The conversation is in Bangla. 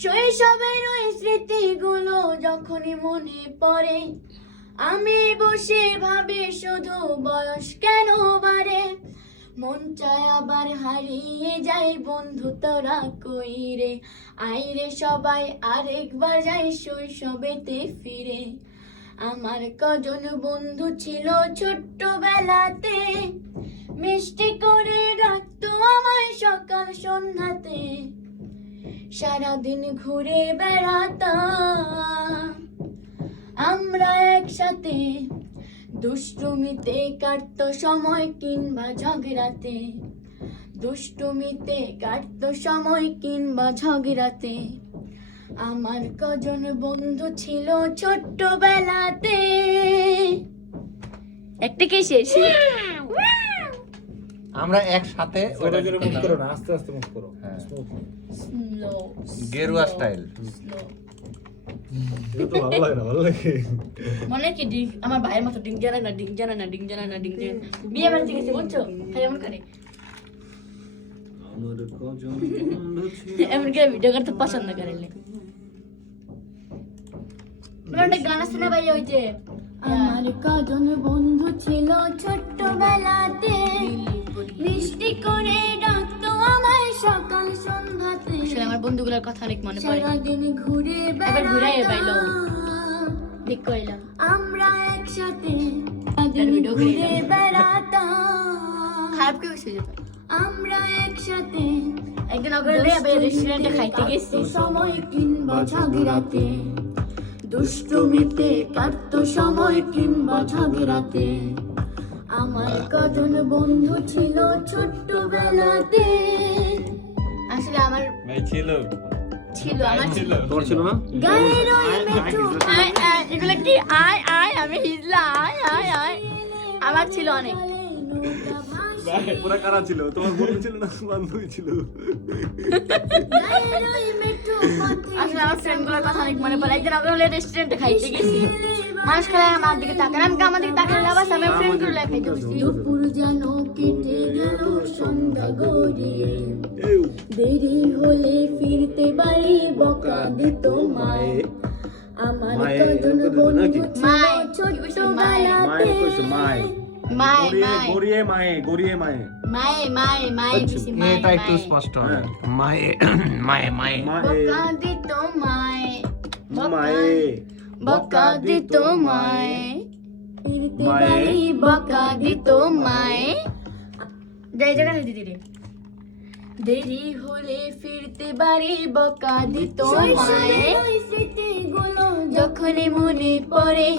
শৈশবের ওই স্মৃতিগুলো যখনই মনে পড়ে, আমি বসে ভাবি শুধু বয়স কেন বাড়ে। মন চায় আবার হারিয়ে যাই, বন্ধু তোরা কই রে? আইরে সবাই আরেকবার যাই শৈশবেতে ফিরে। আমার কজন বন্ধু ছিল ছোট্টবেলাতে, মিষ্টি করে ডাকতো আমায় সকাল সন্ধ্যাতে। সারাদিন ঘুরে বেড়াতাম আমরা একসাথে, দুষ্টুমিতে কাটতো সময় কিংবা ঝগড়াতে। দুষ্টুমিতে কাটতো সময় কিংবা ঝগড়াতে। আমার কজন বন্ধু ছিল ছোট্টবেলাতে। একটা কে শেষ? আমরা একসাথে জোরে জোরে মুভ করো না, আস্তে আস্তে মুভ করো। হ্যাঁ। স্লো গেরুয়া স্টাইল। এটা তো ভালো লাগে না, ভালো লাগে। মনে কি ডিং আমার ভাইয়ের মতো ডিং জানা না ডিং জানা না ডিং জানা না ডিং জানা। বিয়ে বাড়িতে গেছে বুঝছো, খালি এমন করে আমার কজন বন্ধু ছিল। এমন করে ভিডিও করতে পছন্দ করে। একটা গান আছে না ভাই, ওই যে আমার কজন বন্ধু ছিল ছোট্টবেলাতে, মিষ্টি করে ডাকতো আমায় সকাল সন্ধ্যাতে। আসলে আমার বন্ধুগুলোর কথা অনেক মনে পড়ে। সারাদিন ঘুরে এবার ঘুরাই বাইলো ঠিক কইলাম আমরা একসাথে ভিডিও ঘুরে বেড়াতাম। খারাপ কেউ হয়েছে যেত আমরা একসাথে। একদিন অগরে আবার রেস্টুরেন্টে খাইতে গেছি, সময় কিংবা ঝগড়াতে। দুষ্টুমিতে কাটতো সময় কিংবা ঝগড়াতে। আমার কজন বন্ধু ছিল ছোট্টবেলাতে। আসলে আমার ভাই ছিল আমার ছিল, তোর ছিল না? গায়ের ওই মেট্রো এগুলো কি আয় আয় আমি হিজলা আয় আয় আয় আমার ছিল অনেক। ভাই পুরা কারা ছিল? তোমার বন্ধু ছিল না বান্ধবী ছিল? আসলে আমার ফ্রেন্ডগুলোর কথা অনেক মনে পড়ে। একদিন আমরা রেস্টুরেন্টে খাইতে গেছি, মানুষ খেলে আমার দিকে তাকায়, আমি আমার দিকে তাকালে লাভ আছে, আমি ফ্রেন্ডগুলো খাইতে বসছি। দুপুর যেন কেটে গেল সন্ধ্যা গড়িয়ে, দেরি হলে ফিরতে বাড়ি বকা দিত মায়ে। আমার কজন বন্ধু ছিল ছোট্টবেলাতে। মায়ে গড়িয়ে মায়ে, গড়িয়ে মায়ে। মায়ে মায়ে মায়ে বেশি মায়ে এটা একটু স্পষ্ট হবে। মায়ে মায়ে মায়ে বকা দিত মায়ে মায়ে বকা দিত মায়ে ফিরতে মায়ে। বাড়ি বকা দিত মায়ে। যাই জায়গা দিদি রে, দেরি হলে ফিরতে বাড়ি বকা দিত মায়ে। যখনই মনে পড়ে